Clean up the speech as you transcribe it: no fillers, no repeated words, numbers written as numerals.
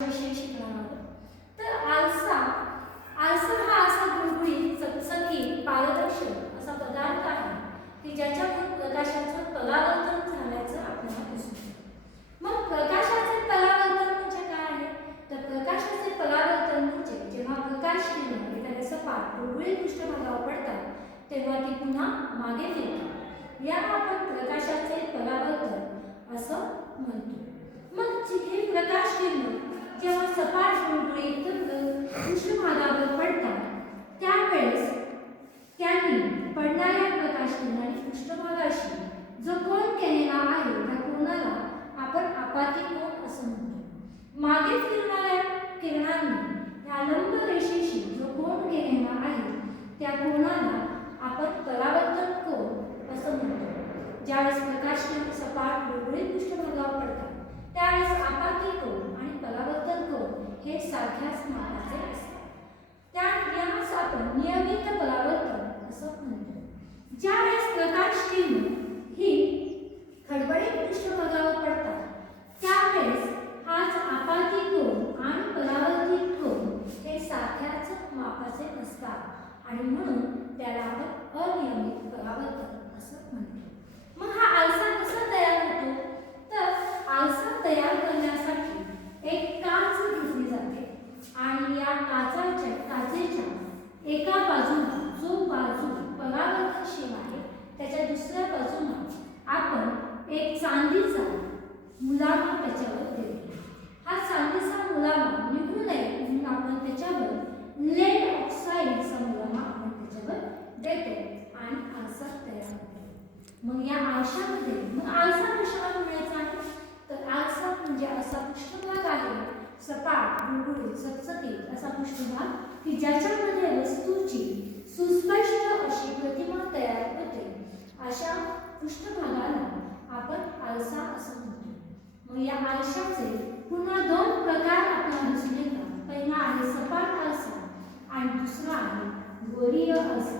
विषय शिकणार आहोत. तर आरसा आरसा हा असा गुळगुळीत चकचकीत पारदर्शक असा पदार्थ आहे की ज्याच्यातून प्रकाशाचं परावर्तन झाल्याचं आपल्याला दिसतं. मग प्रकाशाचे परावर्तन म्हणजे काय आहे? तर प्रकाशाचे परावर्तन म्हणजे जेव्हा प्रकाश किरण एखाद्या सपाट गुळगुळीत पृष्ठभागावर पडतात तेव्हा ती पुन्हा मागे फिरतात. याला आपण प्रकाशाचे परावर्तन असं म्हणतो. मग हे प्रकाश किरण जेव्हा सपाट गुळगुळीत पृष्ठभागावर पडतात त्यावेळेस त्यांनी पडणाऱ्या प्रकाश किरणांनी पृष्ठभागाशी जो कोन केलेला आहे त्या कोनाला आपण आपाती कोन असं म्हणतो. मागे फिरणाऱ्या किरणांनी या लंब रेषेशी जो कोन केलेला आहे त्या कोनाला आपण परावर्तन कोन असं म्हणतो. ज्यावेळेस प्रकाश किरण सपाट गुळगुळीत पृष्ठभागावर पडतात त्यावेळेस आपाती कोन आणि परावर्तन कोन हे सारख्याच मापाचे असतात. यालाच आपण नियमित परावर्तन असं म्हणतो. ज्यावेळेस प्रकाश किरण ही खडबडीत पृष्ठभागावर पडतात त्यावेळेस हाच आपाती कोन आणि परावर्तित कोन हे सारख्याच मापाचे असतात आणि म्हणून त्याला आपण अनियमित परावर्तन असं म्हणतो. मग हा आरसा कसा तयार होतो? तर आरसा तयार करण्यासाठी एक काच घेतली जाते आणि या काचेच्या एका बाजूला जो बाजू परावर्तनशील आहे त्याच्या दुसऱ्या बाजूला आपण एक चांदीचा मुलामा त्याच्यावर देतो. हा चांदीचा मुलामा निघू नये म्हणून आपण त्याच्यावर लेड ऑक्साईडचा मुलामा आपण त्याच्यावर देतो आणि आरसा तयार होतो. मग या आरशामध्ये आरसा कशाला म्हणायचा आहे? तर आरसा म्हणजे असा पृष्ठभाग आहे सपाट गुळगुळीत चकचकीत असा पृष्ठभाग की ज्याच्यामध्ये वस्तूची सुस्पष्ट अशी प्रतिमा तयार होते. अशा पृष्ठभागाला आपण आरसा असं म्हणतो. मग या आरशाचे पुन्हा दोन प्रकार आपल्याला दिसून येतात. पहिला आहे सपाट आरसा आणि दुसरा आहे गोलीय आरसा.